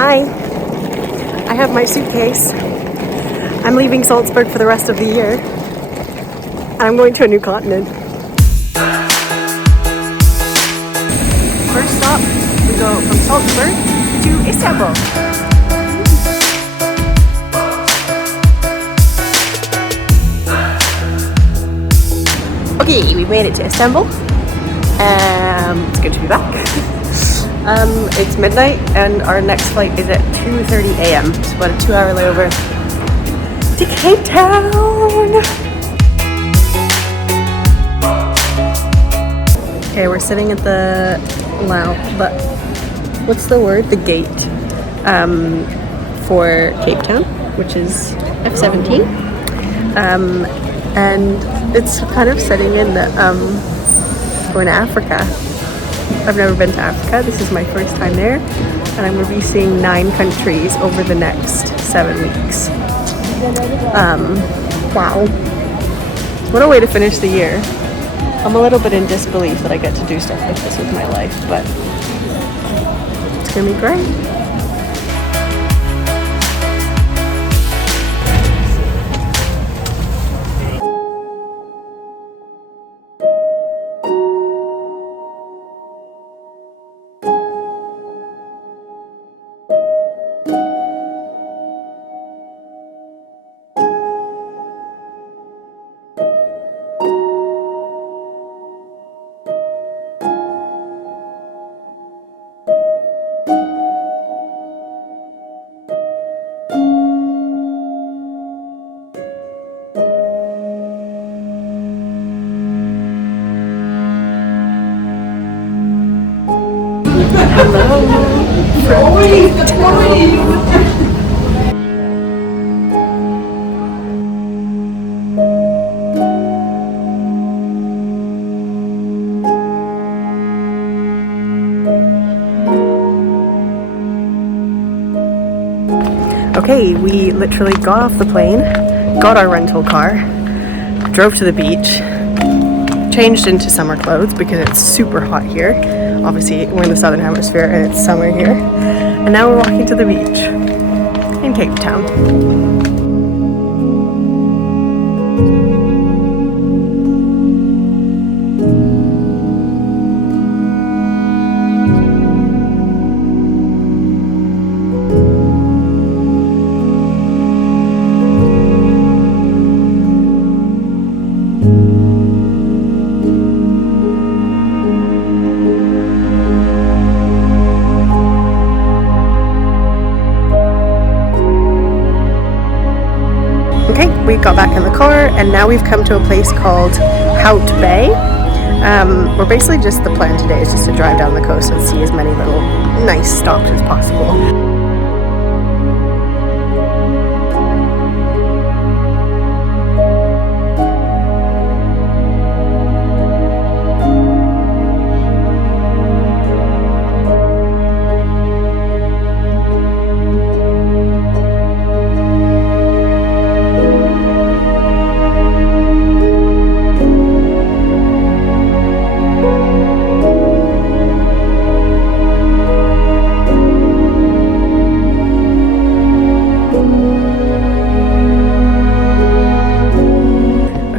Hi, I have my suitcase. I'm leaving Salzburg for the rest of the year. I'm going to a new continent. First stop, we go from Salzburg to Istanbul. Okay, we made it to Istanbul. It's good to be back. It's midnight and our next flight is at 2:30 a.m. It's about a 2-hour layover to Cape Town. Okay, we're sitting at the what's the word? The gate for Cape Town, which is F17. And it's kind of setting in the we're in Africa. I've never been to Africa. This is my first time there, and I'm going to be seeing 9 countries over the next 7 weeks. Wow. What a way to finish the year. I'm a little bit in disbelief that I get to do stuff like this with my life, but it's going to be great. Hello from Cape Town. Okay, we literally got off the plane, got our rental car, drove to the beach, changed into summer clothes because it's super hot here. Obviously, we're in the southern hemisphere and it's summer here. And now we're walking to the beach in Cape Town. We got back in the car and now we've come to a place called Hout Bay. We're basically just, the plan today is just to drive down the coast and see as many little nice stops as possible.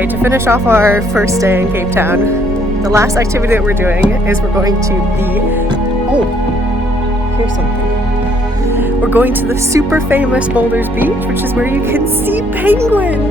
To finish off our first day in Cape Town, the last activity that we're doing is we're going to here's something. We're going to the super famous Boulders Beach, which is where you can see penguins.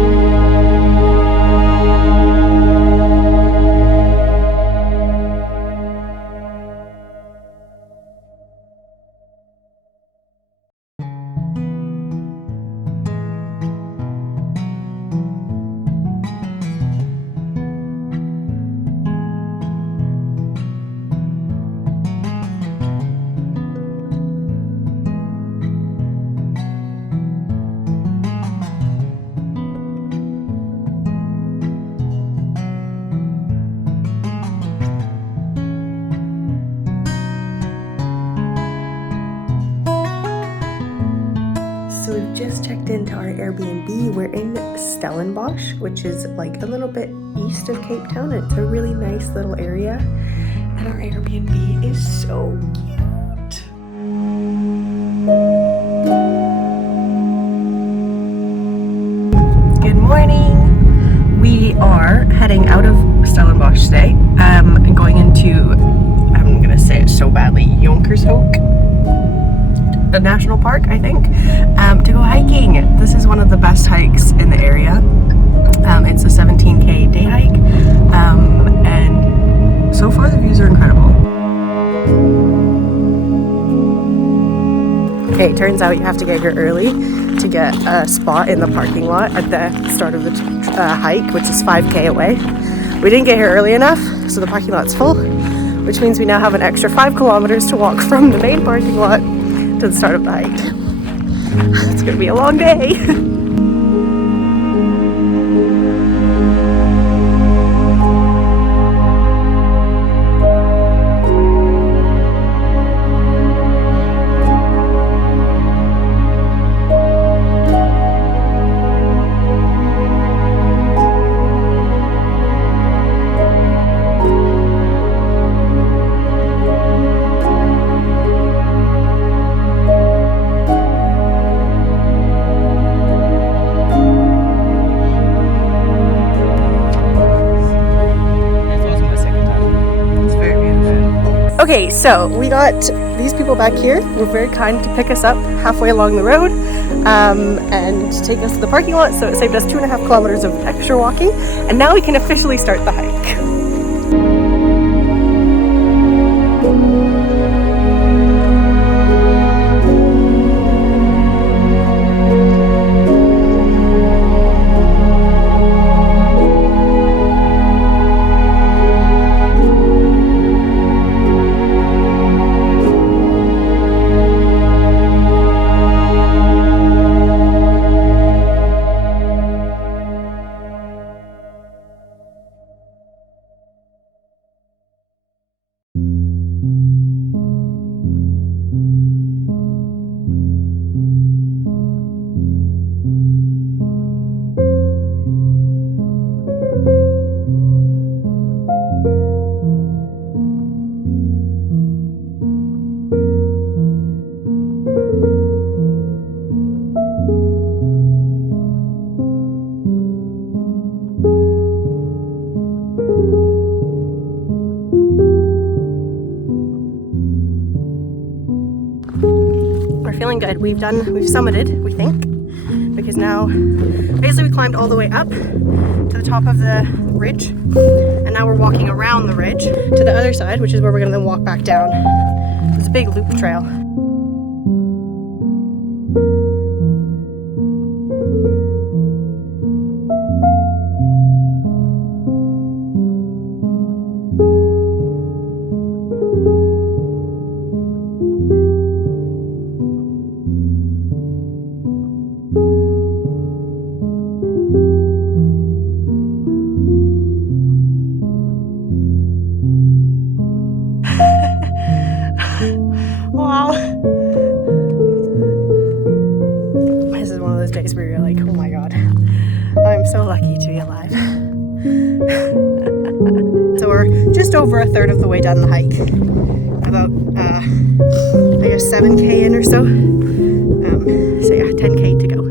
Just checked into our Airbnb. We're in Stellenbosch, which is like a little bit east of Cape Town. It's a really nice little area, and our Airbnb is so cute. a national park, I think, to go hiking. This is one of the best hikes in the area. It's a 17K day hike, and so far the views are incredible. Okay, it turns out you have to get here early to get a spot in the parking lot at the start of the hike, which is 5K away. We didn't get here early enough, so the parking lot's full, which means we now have an extra 5 kilometers to walk from the main parking lot to the start of the hike. It's gonna be a long day. Okay, so we got these people back here. Were very kind to pick us up halfway along the road and take us to the parking lot, so it saved us 2.5 kilometers of extra walking, and now we can officially start the hike. Feeling good. We've summited, we think, because now basically we climbed all the way up to the top of the ridge, and now we're walking around the ridge to the other side, which is where we're going to then walk back down. It's a big loop trail. Wow. This is one of those days where you're like, oh my god, I'm so lucky to be alive. So we're just over a third of the way down the hike. About, I guess 7K in or so. So yeah, 10K to go.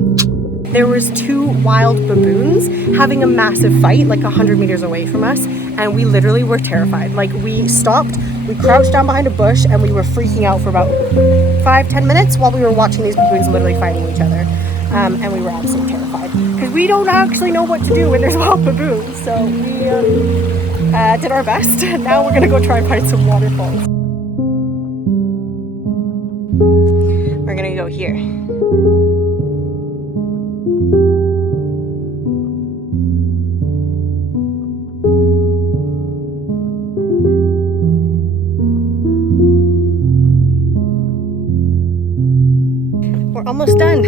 There was 2 wild baboons having a massive fight like 100 meters away from us, and we literally were terrified. Like, we stopped, we crouched down behind a bush, and we were freaking out for about 5-10 minutes while we were watching these baboons literally fighting each other. And we were absolutely terrified because we don't actually know what to do when there's wild baboons. So we did our best, and now we're gonna go try and find some waterfalls. We're gonna go here. We're almost done.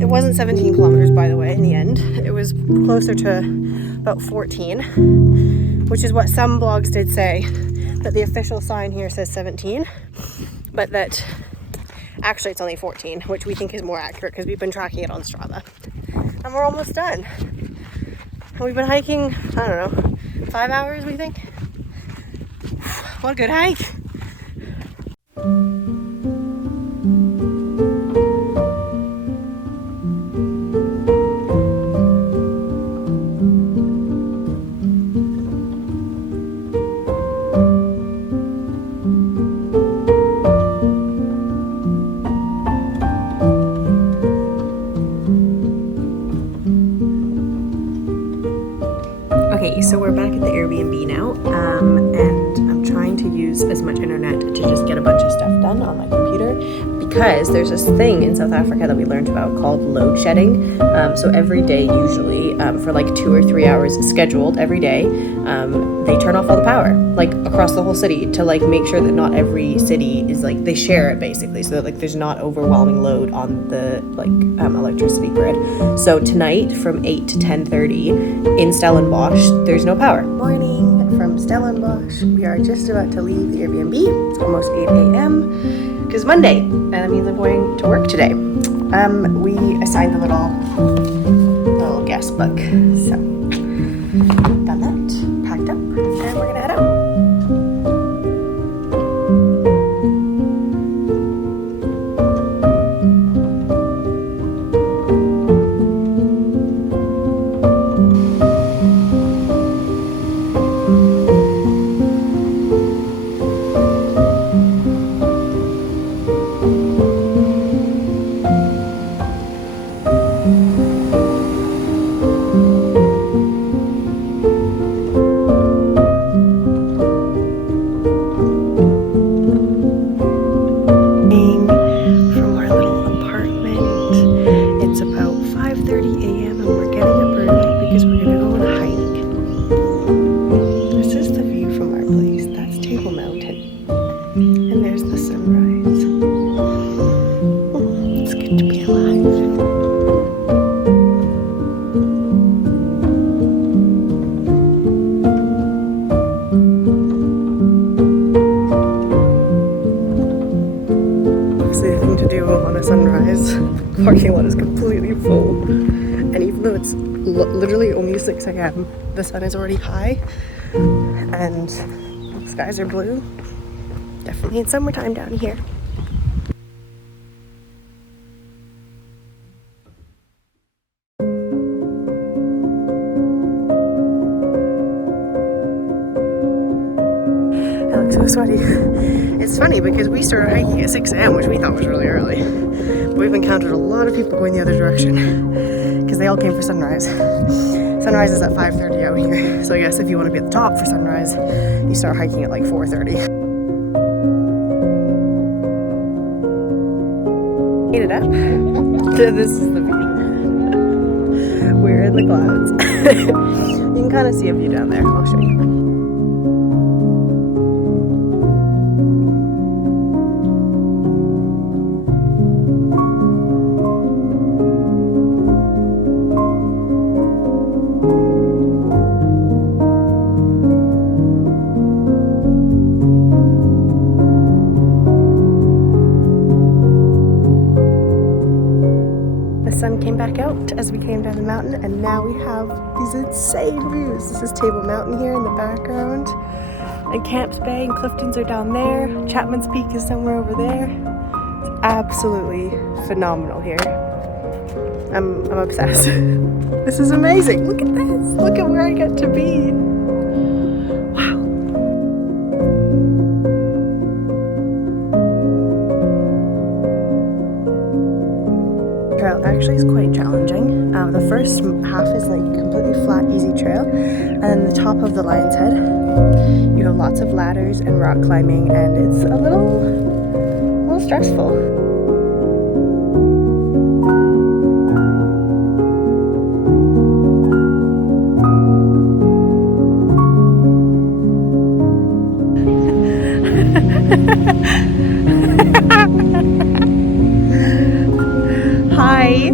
It wasn't 17 kilometers, by the way, in the end. It was closer to about 14, which is what some blogs did say, that the official sign here says 17, but that actually it's only 14, which we think is more accurate because we've been tracking it on Strava. And we're almost done. And we've been hiking, I don't know, 5 hours, we think. What a good hike. So we're back at the Airbnb now, and I'm trying to use as much internet to just get a bunch of stuff done on my computer, because there's this thing in South Africa that we learned about called load shedding. So every day, usually for like 2 or 3 hours scheduled every day, they turn off all the power, like across the whole city, to like make sure that not every city is like, they share it basically, so that like there's not overwhelming load on the like electricity grid. So tonight from 8 to 10:30 in Stellenbosch, there's no power. Morning from Stellenbosch. We are just about to leave the Airbnb. It's almost 8 a.m. because Monday, and that means I'm going to work today. We assigned a little guest book, so done that, packed up, and we're gonna head out. Parking lot is completely full, and even though it's literally only 6 a.m, the sun is already high and the skies are blue. Definitely in summertime down here. I look so sweaty. It's funny because we started hiking at 6 a.m, which we thought was really early. We've encountered a lot of people going the other direction because they all came for sunrise. Sunrise is at 5:30 out here, so I guess if you want to be at the top for sunrise, you start hiking at like 4:30. Made it up. This is the view. We're in the clouds. You can kind of see a view down there. I'll show you. Sun came back out as we came down the mountain, and now we have these insane views. This is Table Mountain here in the background, and Camps Bay and Clifton's are down there. Chapman's Peak is somewhere over there. It's absolutely phenomenal here. I'm obsessed. This is amazing. Look at this. Look at where I get to be. Wow. Trail actually is quite challenging. The first half is like completely flat, easy trail, and then the top of the Lion's Head, you have lots of ladders and rock climbing, and it's a little stressful. Hi,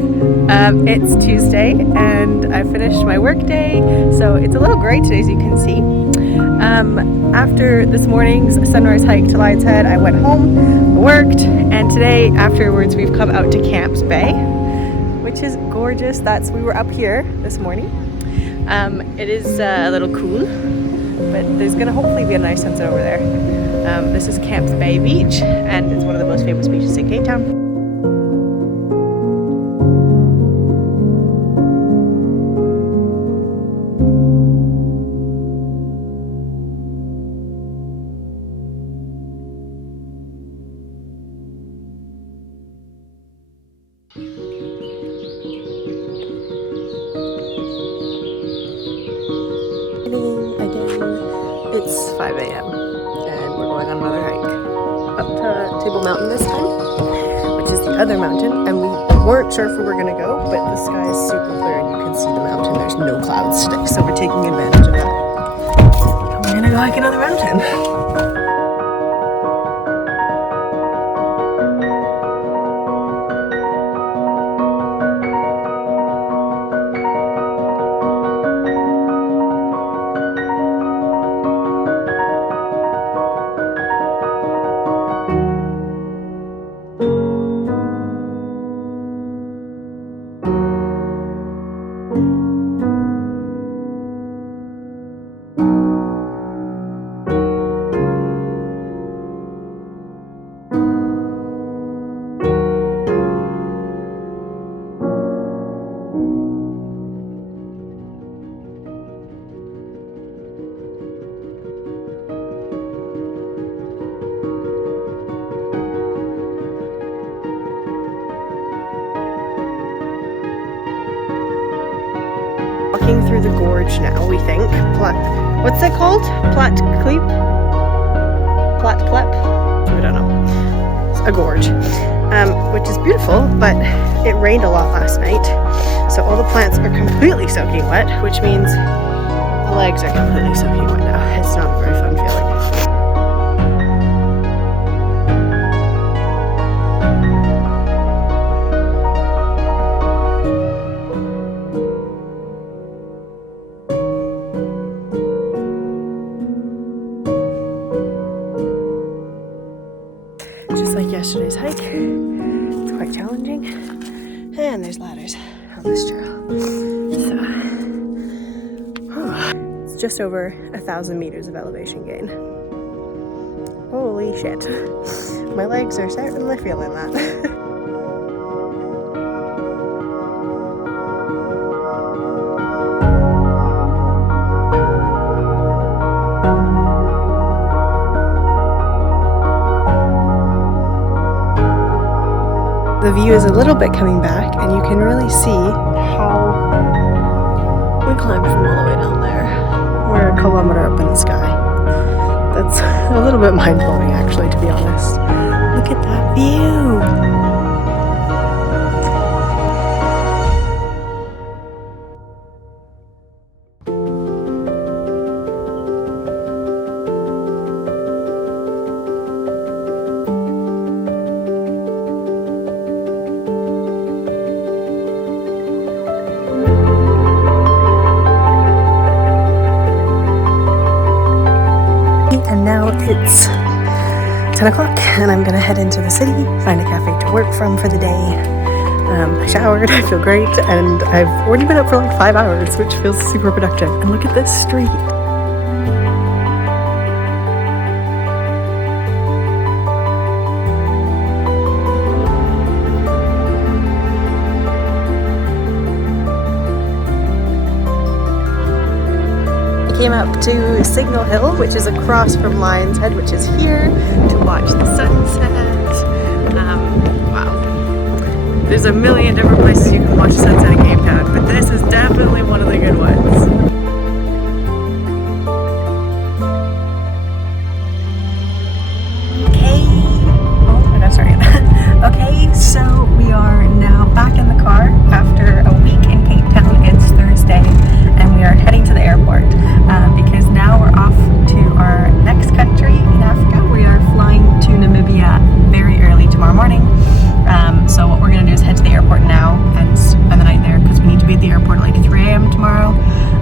it's Tuesday and I finished my work day, so it's a little grey today as you can see. After this morning's sunrise hike to Lion's Head, I went home, worked, and today afterwards we've come out to Camps Bay, which is gorgeous. We were up here this morning. It is a little cool, but there's gonna hopefully be a nice sunset over there. This is Camps Bay Beach, and it's one of the most famous beaches in Cape Town. mountain this time, which is the other mountain, and we weren't sure if we were going to go, but the sky is super clear and you can see the mountain. There's no clouds today, so we're taking advantage of that. And we're going to go hike another mountain. Walking through the gorge now, we think. What's that called? Platkleep? Platklep? I don't know. It's a gorge, which is beautiful, but it rained a lot last night, so all the plants are completely soaking wet, which means the legs are completely soaking wet now. It's not a very fun feeling. Just like yesterday's hike, it's quite challenging, and there's ladders on this trail. So, it's just over 1,000 meters of elevation gain. Holy shit. My legs are certainly feeling that. The view is a little bit coming back, and you can really see how we climbed from all the way down there. We're a kilometer up in the sky. That's a little bit mind-blowing, actually, to be honest. Look at that view! And now it's 10 o'clock and I'm gonna head into the city, find a cafe to work from for the day. I showered, I feel great, and I've already been up for like 5 hours, which feels super productive. And look at this street. Came up to Signal Hill, which is across from Lion's Head, which is here, to watch the sunset. Wow. There's a million different places you can watch the sunset in Cape Town, but this is definitely one of the good ones. Okay, so we are now back in the car after a week in Cape Town. It's Thursday, and we are heading to the airport because now we're off to our next country in Africa. We are flying to Namibia very early tomorrow morning. So what we're going to do is head to the airport now and spend the night there because we need to be at the airport at like 3 a.m. tomorrow.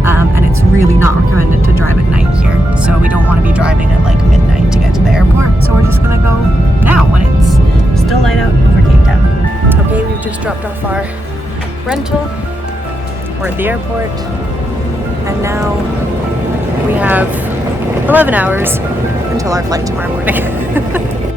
And it's really not recommended to drive at night here. So we don't want to be driving at like midnight to get to the airport. So we're just going to go now when it's still light out over Cape Town. Okay, we've just dropped off our rental. We're at the airport. And now we have 11 hours until our flight tomorrow morning.